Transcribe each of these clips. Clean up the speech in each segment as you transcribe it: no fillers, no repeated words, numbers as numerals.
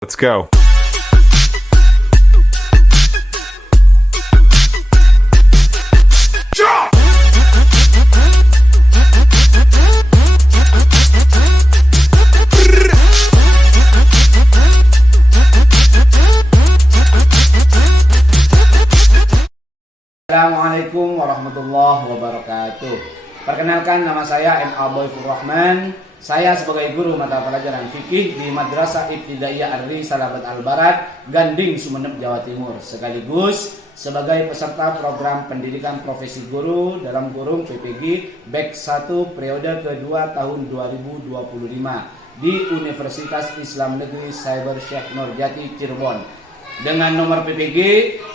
Let's go. Assalamualaikum warahmatullahi wabarakatuh. Perkenalkan, nama saya M. Aboyfur Rahman. Saya sebagai guru mata pelajaran fikih di Madrasah Ibtidaiyah Ar-Risalah Al-Barat, Ganding, Sumeneb, Jawa Timur. Sekaligus sebagai peserta program pendidikan profesi guru dalam kurung PPG Batch 1 periode kedua tahun 2025 di Universitas Islam Negeri Cyber Syekh Nurjati Cirebon dengan nomor PPG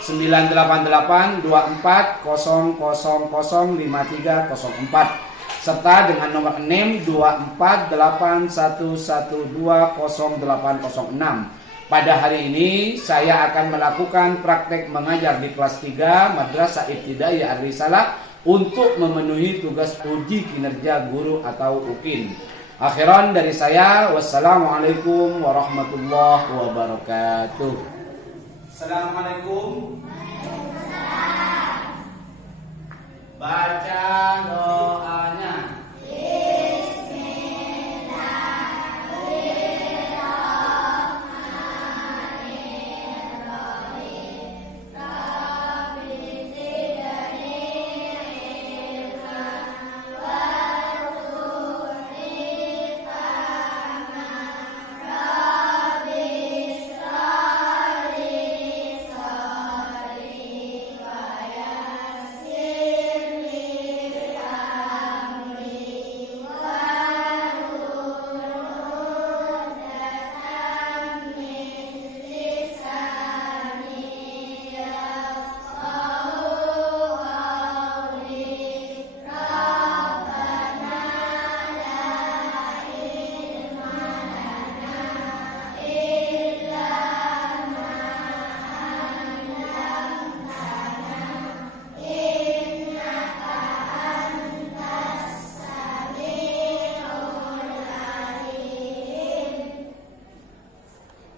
9882400005304 serta dengan nomor NIM 24811200806. Pada hari ini saya akan melakukan praktek mengajar di kelas 3 Madrasah Ibtidaiyah Ar-Risalah untuk memenuhi tugas uji kinerja guru atau UKIN. Akhiran dari saya, wassalamualaikum warahmatullahi wabarakatuh. Assalamualaikum. Baca doanya.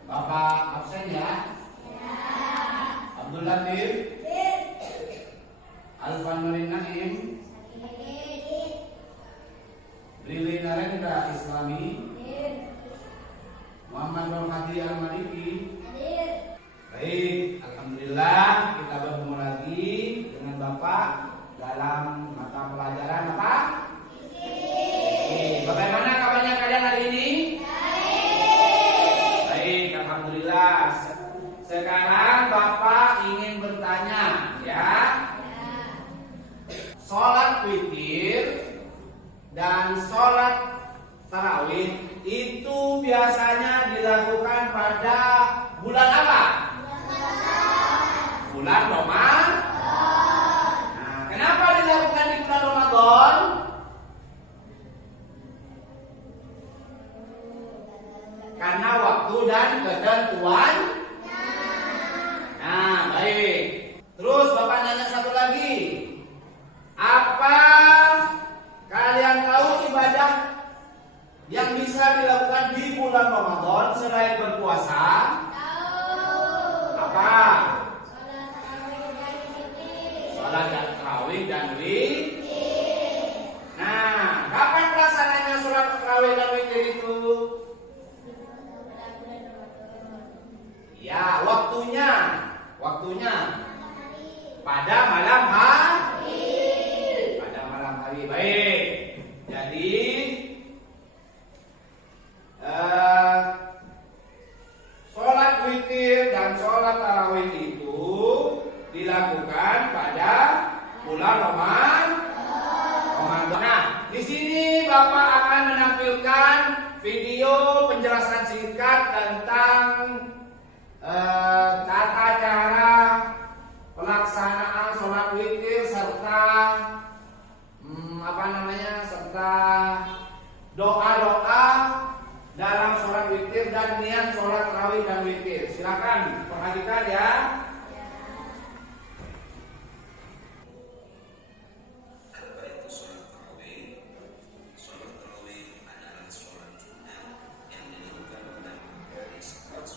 Bapak absen ya? Abdul Latif, Alfan Nurin Naim, Lili Narendra Islami, Muhammad Nur Hadi Al-Maliki. Baik, alhamdulillah kita bertemu lagi dengan Bapak dalam mata pelajaran apa? Bagaimana kabarnya kalian hari ini? Alhamdulillah. Sekarang Bapak ingin bertanya, ya. Sholat witir dan sholat tarawih itu biasanya dilakukan pada bulan apa? Bulan Ramadan. Nah, kenapa dilakukan di bulan Ramadan? Karena waktu dan ketentuan. Nah, baik. Terus Bapak nanya satu lagi. Apa kalian tahu ibadah yang bisa dilakukan di bulan Ramadan selain berpuasa? Tahu. Apa? Sholat tarawih dan witir. Nah, kapan pelaksanaannya sholat tarawih dan witir itu? Ya, waktunya pada malam hari. Pada malam hari. Baik. Jadi sholat witir dan sholat tarawih itu dilakukan pada bulan Ramadan. Nah, di sini Bapak akan menampilkan video penjelasan singkat tentang tata cara pelaksanaan sholat witir serta serta doa-doa dalam sholat witir dan niat sholat tarawih dan witir. Silakan perhatikan ya. Apa itu sholat tarawih? Sholat tarawih adalah sholat sunnah yang dilakukan pada hari Sabat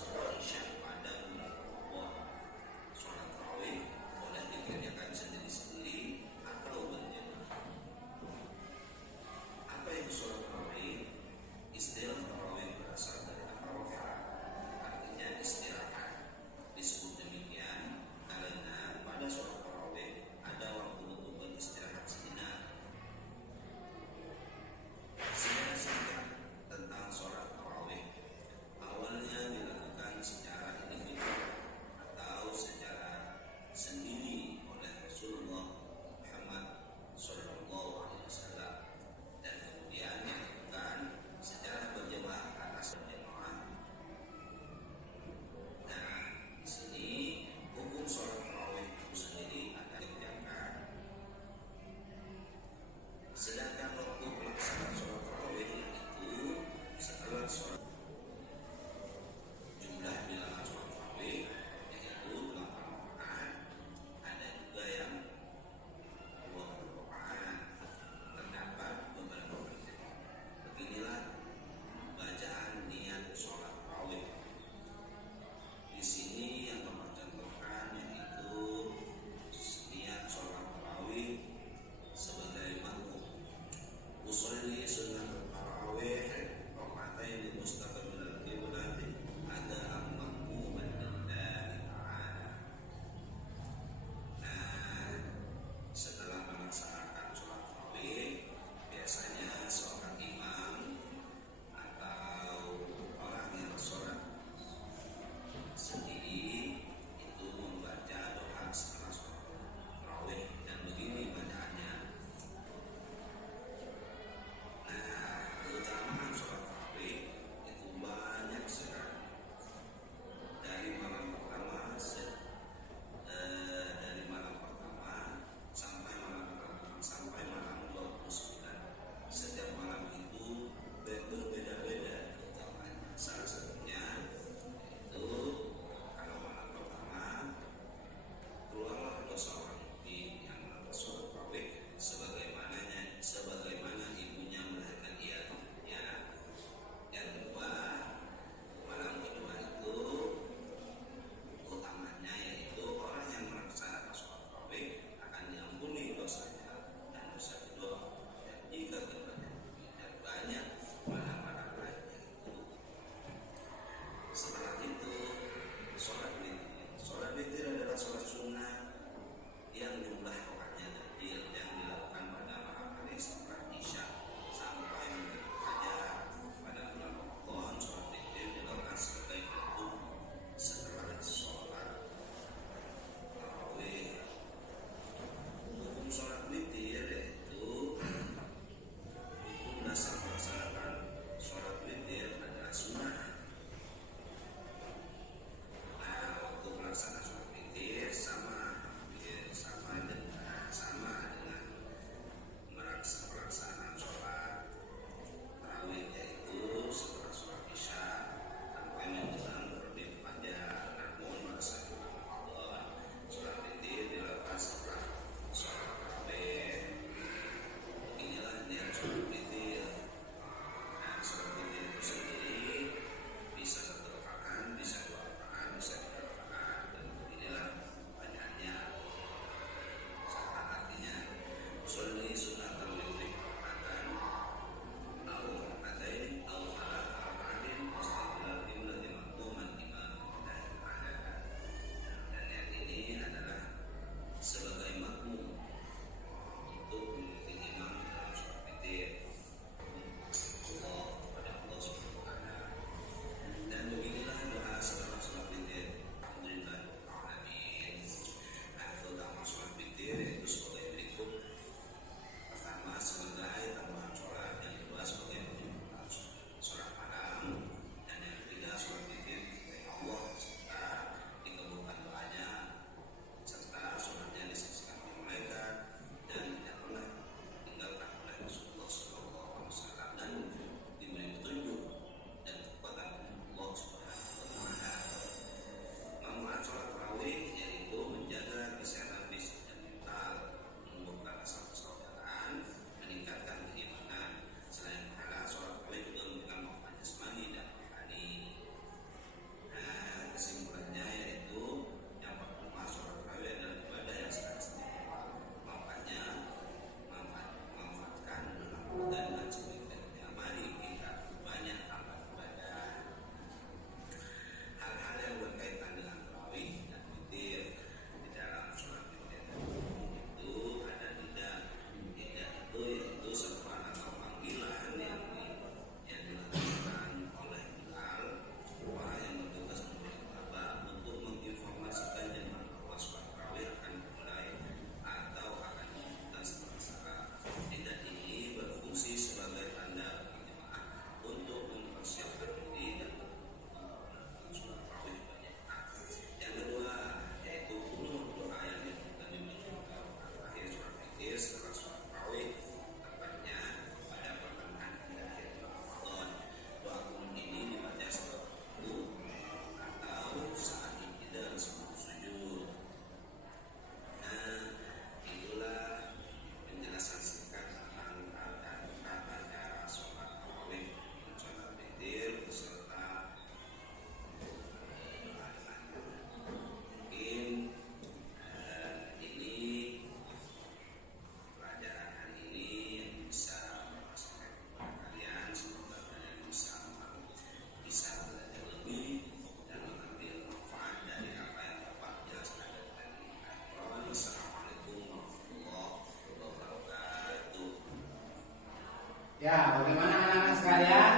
Ya, bagaimana anak-anak sekalian?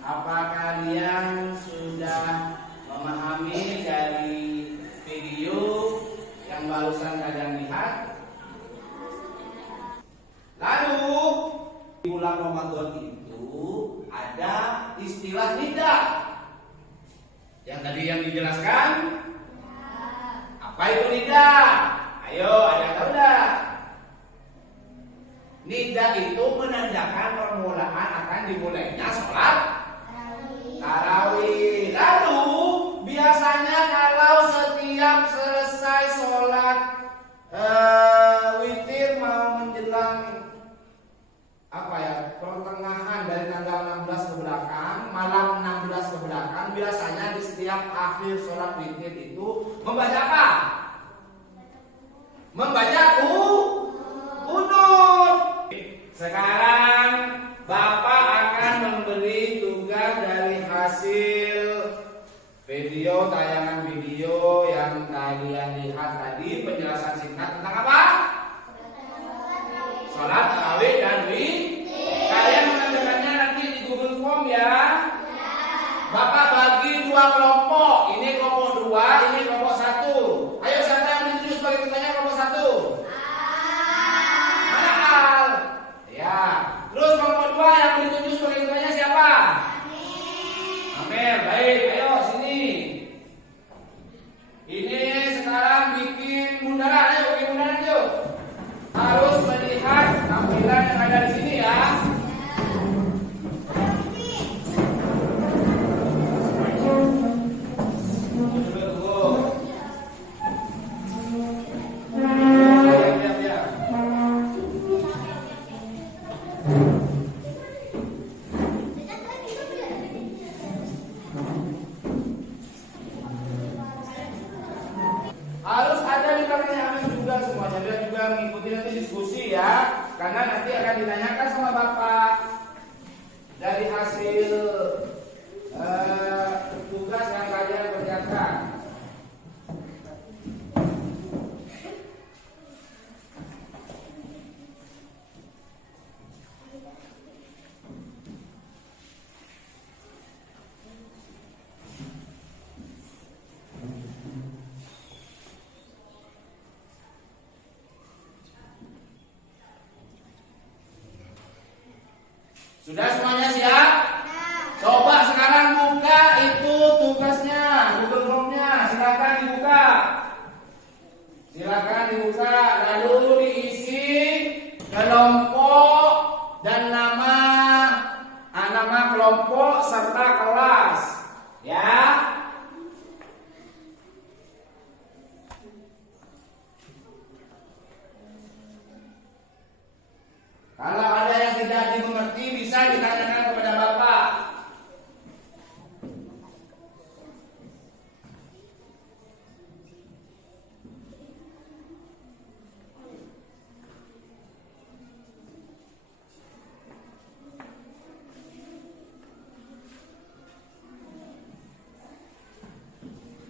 Apa kalian sudah memahami dari video yang barusan kalian lihat? Lalu di bulan Ramadan itu ada istilah nida. Yang tadi yang dijelaskan? Apa itu nida? Ayo, ada yang tahu enggak? Nida itu menandakan permulaan akan dimulainya sholat tarawih. Lalu biasanya kalau setiap selesai sholat witir mau menjelang pertengahan dari tanggal 16 ke belakang, malam 16 ke belakang, biasanya di setiap akhir sholat witir itu membaca apa? Membaca kunut. Sekarang Bapak akan memberi tugas dari hasil video, tayangan video yang kalian lihat tadi, penjelasan singkat tentang apa? Sholat tarawih dan witir. Kalian menandakannya nanti di Google Form ya. Bapak bagi 2 kelompok. Ini kelompok 2, ini kelompok 1. Ayo siapa yang dituju sebagai ketuanya kelompok 1? Al. Ya. Terus kelompok 2 yang dituju sebagai ketuanya siapa? Amir. Baik, ayo sini. Ini sekarang bikin bundaran, ayo bikin bundaran yuk. Harus melihat tampilan yang ada di sini ya. Harus ada di belakangnya juga semuanya, dan juga mengikuti nanti diskusi ya, karena nanti akan ditanyakan sama Bapak dari hasil tugas yang kalian kerjakan. Sudah semuanya siap? Coba sekarang buka itu tugasnya, Google Form-nya. Silakan dibuka. Silakan dibuka, lalu diisi kelompok dan nama kelompok serta kelas. Ya. Kalau ada yang tidak dimengerti bisa ditanyakan kepada Bapak.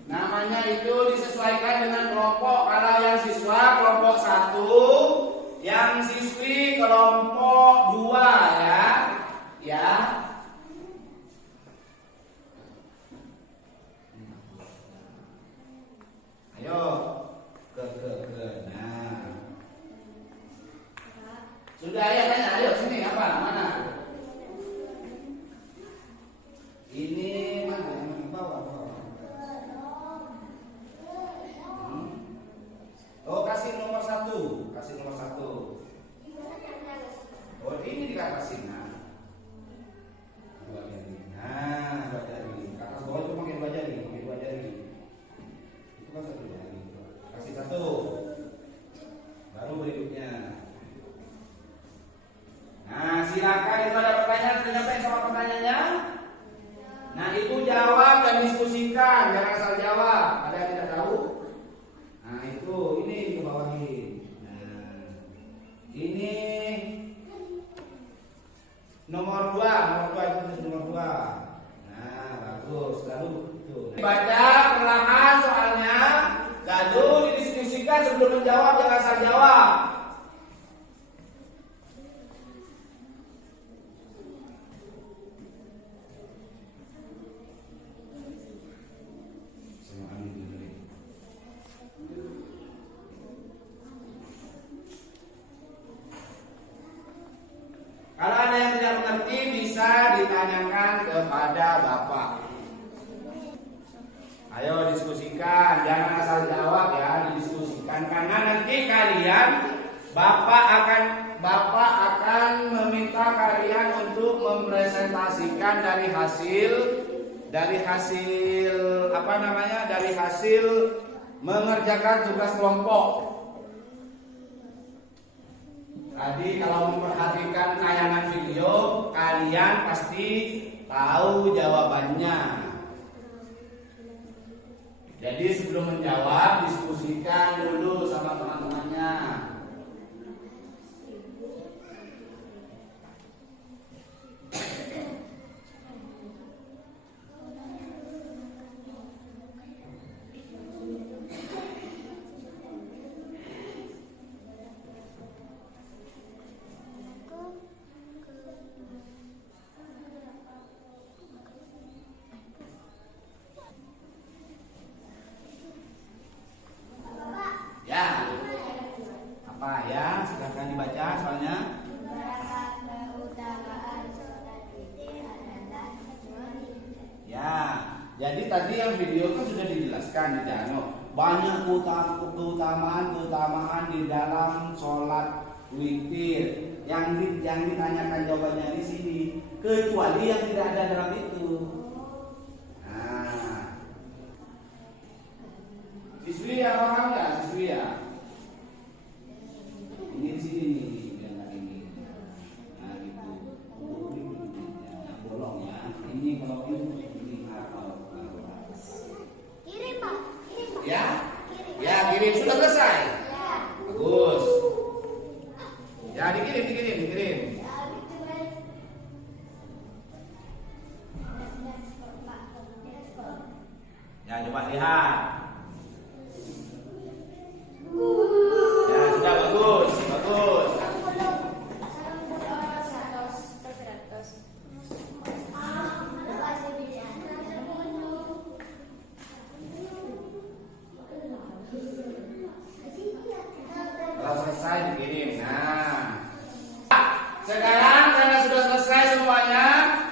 Namanya itu disesuaikan dengan kelompok. Kalau yang siswa kelompok 1, yang siswi kelompok 2 ya. Ya. Ayo. Nah. Sudah ya tanya, ayo sini apa? Mana? Ini mana yang bawah? Oh, kasih nomor 1. Kasih nomor 1. Oh, ini dikasih. Nah. 2 jari. Nah, 2 jari. Ke atas bawah itu pakai 2 jari, pakai 2 jari. Itu kan 1 jari. Kasih 1. Baru berikutnya. Nah, silakan itu ada pertanyaan, ternyata sama pertanyaannya. Nah, itu jawab dan diskusikan, jangan asal jawab. Ada yang tidak tahu? Nah, itu ini ke bawahin. Nah, ini nomor 2 itu nomor 2. Nah, bagus. Lalu itu. Baca perlahan soalnya, lalu didiskusikan sebelum menjawab, jangan asal jawab. diskusikan, jangan asal jawab ya, didiskusikan karena nanti kalian Bapak akan meminta kalian untuk mempresentasikan dari hasil mengerjakan tugas kelompok. Tadi kalau memperhatikan tayangan video, kalian pasti tahu jawabannya. Jadi sebelum menjawab, diskusikan dulu sama teman-temannya. Ya, apa ya? Silahkan dibaca soalnya. Ya, jadi tadi yang video kan sudah dijelaskan di Dano. Banyak keutamaan di dalam sholat witir yang ditanyakan jawabannya di sini, kecuali yang tidak ada dalam itu. Nah, siswi ya paham nggak siswi ya? Ini di sini nih, yang ini. Nah gitu. Jangan bolong ya. Ini kalau ini hafal. Kirim, Pak. Ya? Ya, kirim sudah selesai. Bagus. Ya, dikirim. Ya, coba lihat. Ya, sudah bagus. Kalau selesai dikirim. Nah, sekarang karena sudah selesai semuanya,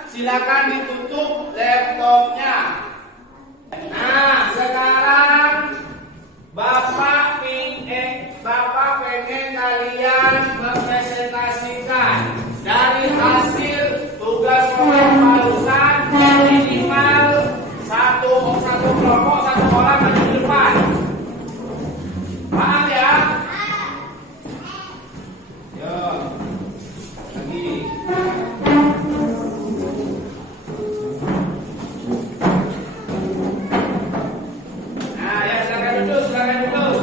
silakan ditutup laptopnya. Nah, sekarang Bapak pengen kalian mempresentasikan dari hasil tugas kelompok barusan minimal satu kelompok satu orang maju di depan. Paham ya? Yo, lagi. Nah, ya silakan duduk.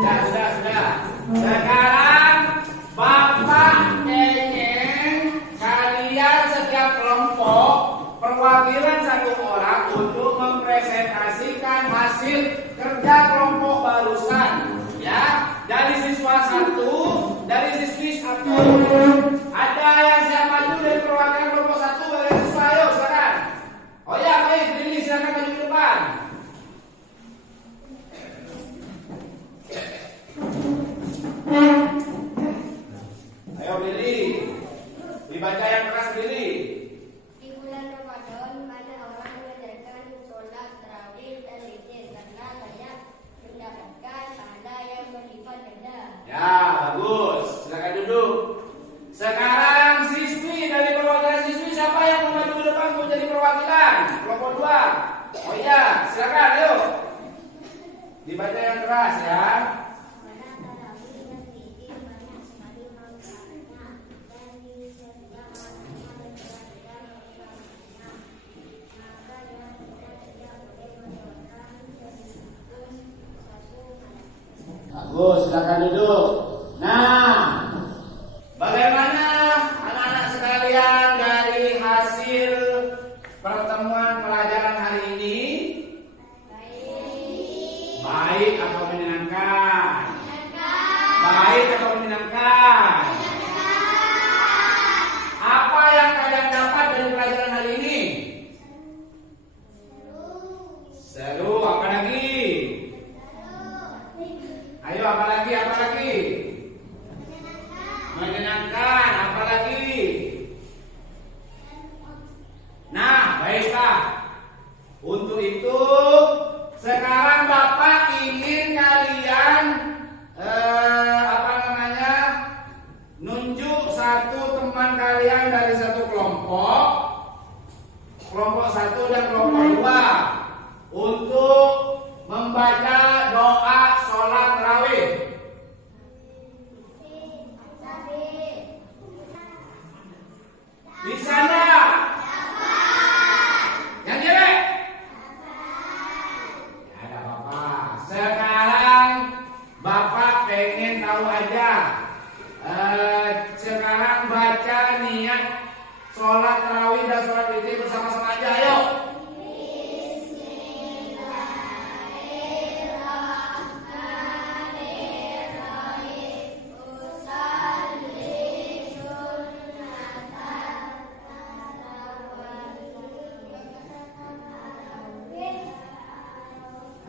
Ya sudah. Sekarang Bapak pengen kalian setiap kelompok perwakilan satu orang untuk mempresentasikan hasil kerja kelompok barusan. Ya, dari siswa satu, dari siswi satu. Ada yang siap maju dari perwakilan kelompok satu dari siswa, ayo silakan. Oh ya, baik, Billy silakan maju ke depan. Ayo Billy, dibaca yang keras Billy. Di bulan Ramadan, mana orang mengerjakan sholat tarawih dan witir karena banyak mendapatkan pahala yang berlipat ganda. Ya, bagus. Silakan duduk. Sekarang siswi dari perwakilan siswi siapa yang mau maju ke depan untuk jadi perwakilan? Kelompok 2. Oh iya, silakan ayo. Dibaca yang keras ya. Mana tarawih dan witir banyak sekali manfaatnya dan disertai perhatian maka yang tidak boleh mendoakan satu Bagus, silakan duduk. Nah, bagaimana anak-anak sekalian dari hasil pertemuan pelajaran hari ini? Baik atau menyenangkan? Baik atau menyenangkan? Apa yang kalian dapat dari pelajaran hari ini? Seru, apa lagi? Ayo, apa lagi?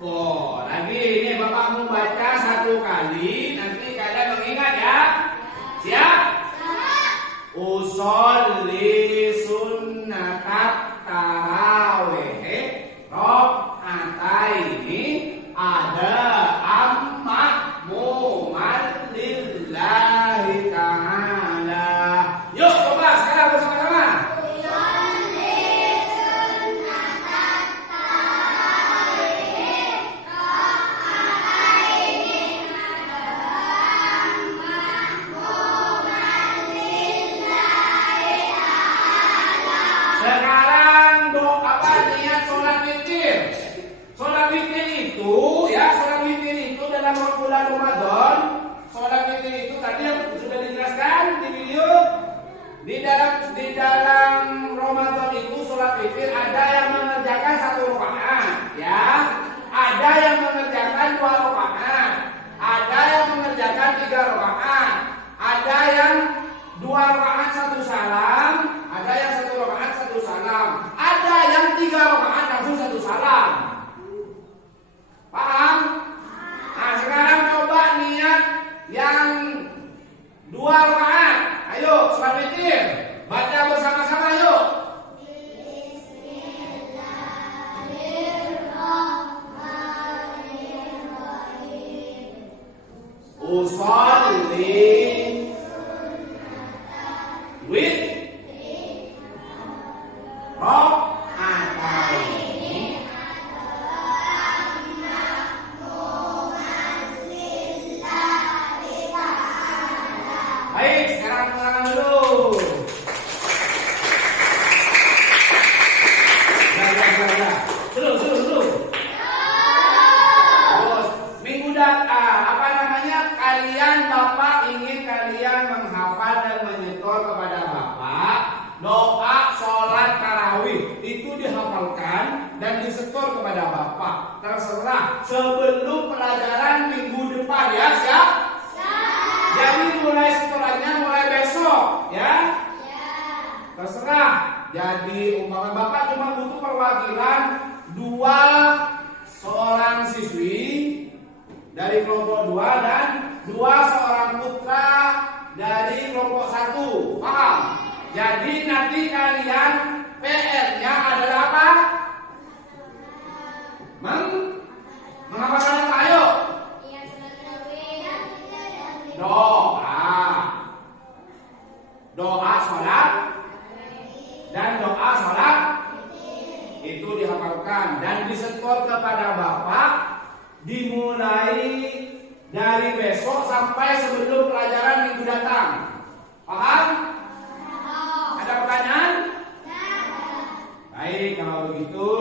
Oh, lagi ini Bapak mau baca satu kali, nanti kalian mengingat ya. Siap? Usolli sunnatat tarawih rakaataini ada makmuman lillahi ta'ala. Yuk coba sekarang bersama-sama. Sekarang doa niat sholat witir. Sholat witir itu ya, sholat witir itu dalam bulan Ramadan. Sholat witir itu tadi yang sudah dijelaskan di video. Di dalam Ramadan itu sholat witir ada yang mengerjakan 1 rakaat, ya. Ada yang mengerjakan 2 rakaat. Ada yang mengerjakan 3 rakaat. Ada yang 2 rakaat 1 salam. Ada yang 1 rakaat 1 salam. Ada yang 3 rakaat langsung 1 salam. Paham? Nah, sekarang coba niat yang 2 rakaat. Ayo, sholat witir. Baca bersama-sama yuk. Usolli with rakaataini. Baik, sekarang ulangan dulu. Ya. Terus. Terus. Minggu kalian Bapak ingin kalian menghafal dan menyetor kepada Bapak doa sholat tarawih. Itu dihafalkan dan disetor kepada Bapak. Terserah sebelum pelajaran minggu depan ya, siap? Jadi mulai setorannya mulai besok ya. Terserah. Jadi umpama Bapak cuma butuh perwakilan 2 seorang siswi dari kelompok 2 dan 2 seorang putra dari kelompok 1. Paham? Jadi nanti kalian PR-nya adalah apa? Menghafalkan apa? Ayo. Doa sholat dan doa sholat itu dihafalkan dan disetor kepada Bapak dimulai dari besok sampai sebelum pelajaran minggu datang. Paham? Ada pertanyaan? Baik, kalau begitu